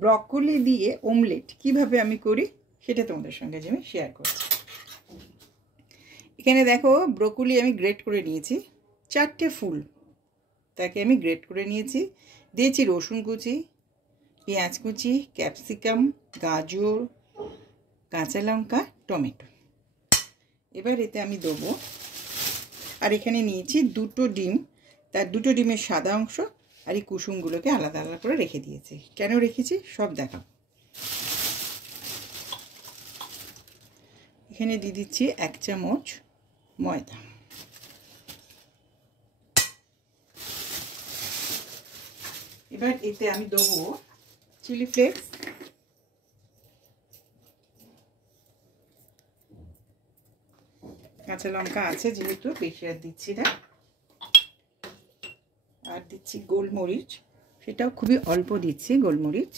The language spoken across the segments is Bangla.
ব্রকলি দিয়ে অমলেট কিভাবে আমি করি সেটা তোমাদের সঙ্গে আমি শেয়ার করছি। এখানে দেখো ব্রকলি আমি গ্রেট করে নিয়েছি, 4টে ফুল তাকে আমি গ্রেট করে নিয়েছি। দিয়েছি রসুন কুচি, পেঁয়াজ কুচি, ক্যাপসিকাম, গাজর, কাঁচা লঙ্কা, টমেটো। এবার এতে আমি দেবো, আর এখানে নিয়েছি 2টো ডিম, তার 2টো ডিমের সাদা অংশ আর এই কুসুমগুলোকে আলাদা আলাদা করে রেখে দিয়েছি। কেন রেখেছি সব দেখাবো। এখানে দিয়ে দিচ্ছি 1 চামচ ময়দা। এবার এতে আমি দেবো চিলি ফ্লেক্স, কাঁচা লঙ্কা আছে যেহেতু বেশি আর দিচ্ছি না, আর দিচ্ছি গোলমরিচ, সেটাও খুবই অল্প দিচ্ছি গোলমরিচ।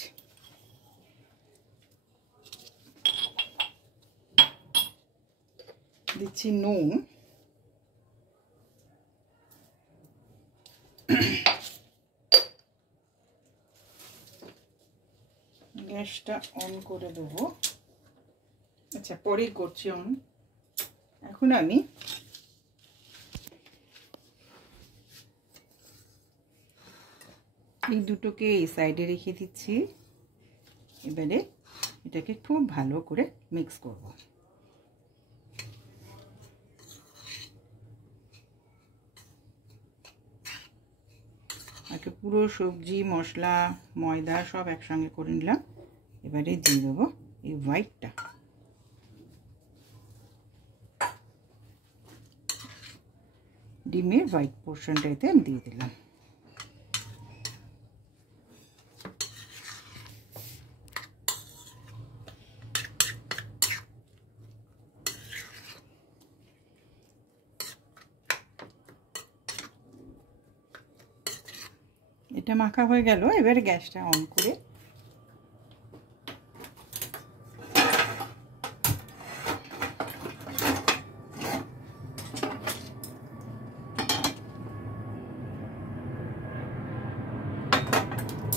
দিচ্ছি নুন, গ্যাসটা অন করে দেবো। আচ্ছা পরেই করছি অন। এখন আমি এই দুটোকে এই সাইডে রেখে দিচ্ছি। এবারে এটাকে খুব ভালো করে মিক্স করব। আগে পুরো সবজি মশলা ময়দা সব একসঙ্গে করে নিলাম। এবারে দিয়ে দেবো এই হোয়াইটটা, ডিমের হোয়াইট পোর্শনটা এতে আমি দিয়ে দিলাম। এটা মাখা হয়ে গেল। এবারে গ্যাসটা অন করে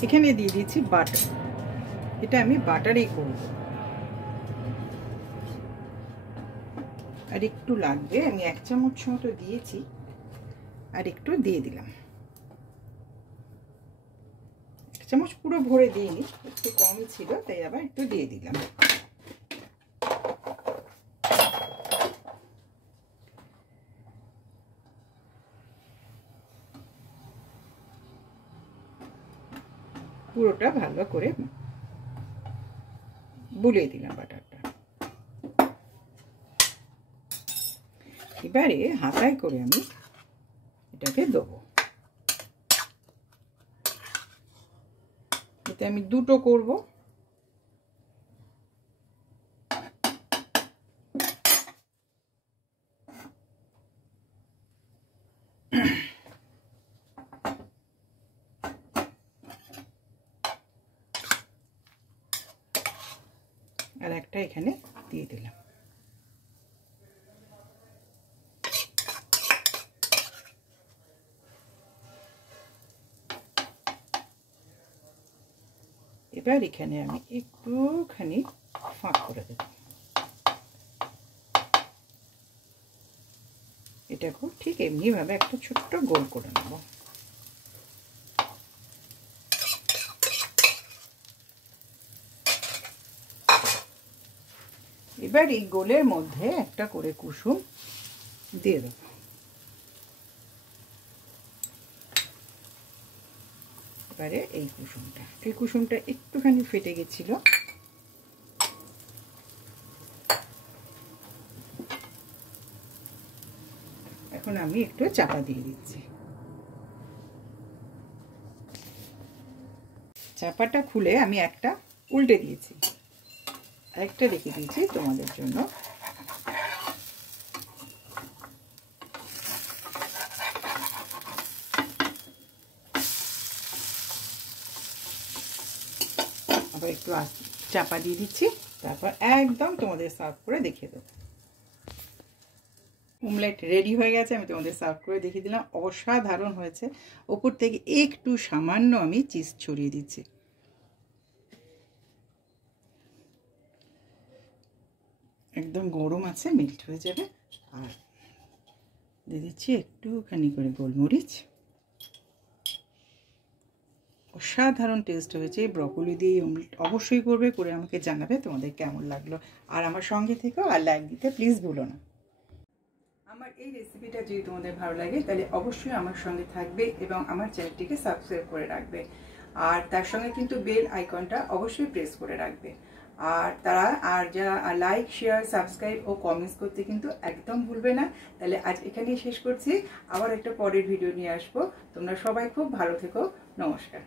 এখানে দিয়ে দিচ্ছি বাটার। এটা আমি বাটারেই করব, আর একটু লাগবে। আমি 1 চামচ মতো দিয়েছি, আর একটু দিয়ে দিলাম। 1 চামচ পুরো ভরে দিইনি, একটু কম ছিল তাই আবার একটু দিয়ে দিলাম। পুরোটা ভালো করে বুলিয়ে দিলাম বাটারটা। এবারে হাতায় করে আমি এটাকে দেবো। এতে আমি 2টো করব। আর একটা এখানে দিয়ে দিলাম। এবার এখানে আমি একটুখানি ফাঁক করে দেব। এটাকেও ঠিক এমনিভাবে একটা ছোট্ট গোল করে নেব। এবার এই গোলের মধ্যে একটা করে কুসুম দিয়ে দেব। এবারে এই কুসুমটা একটুখানি ফেটে গেছিল, এখন আমি একটু চাপা দিয়ে দিচ্ছি। চাপাটা খুলে আমি একটা উল্টে দিয়েছি, আরেকটা রেখে দিয়েছি তোমাদের জন্য। আবার একটু চাপা দিয়ে দিচ্ছি, তারপর একদম তোমাদের সার্ভ করে দেখিয়ে দেবো। অমলেট রেডি হয়ে গেছে, আমি তোমাদের সার্ভ করে দেখিয়ে দিলাম। অসাধারণ হয়েছে। ওপর থেকে একটু সামান্য আমি চিজ ছড়িয়ে দিচ্ছি। একদম গরম আছে, মেল্ট হয়ে যাবে। আর দিয়ে দিচ্ছি একটুখানি করে গোলমরিচ। অসাধারণ টেস্ট হয়েছে। ব্রকলি দিয়ে অবশ্যই করবে, করে আমাকে জানাবে তোমাদের কেমন লাগলো। আর আমার সঙ্গে থেকেও আর লাইক দিতে প্লিজ ভুলো না। আমার এই রেসিপিটা যদি তোমাদের ভালো লাগে তাহলে অবশ্যই আমার সঙ্গে থাকবে এবং আমার চ্যানেলটিকে সাবস্ক্রাইব করে রাখবে। আর তার সঙ্গে কিন্তু বেল আইকনটা অবশ্যই প্রেস করে রাখবে। আর যারা লাইক, শেয়ার, সাবস্ক্রাইব ও কমেন্টস করতে কিন্তু একদম ভুলবে না। তাহলে আজ এখানেই শেষ করছি, আবার একটা পরের ভিডিও নিয়ে আসবো। তোমরা সবাই খুব ভালো থেকো। নমস্কার।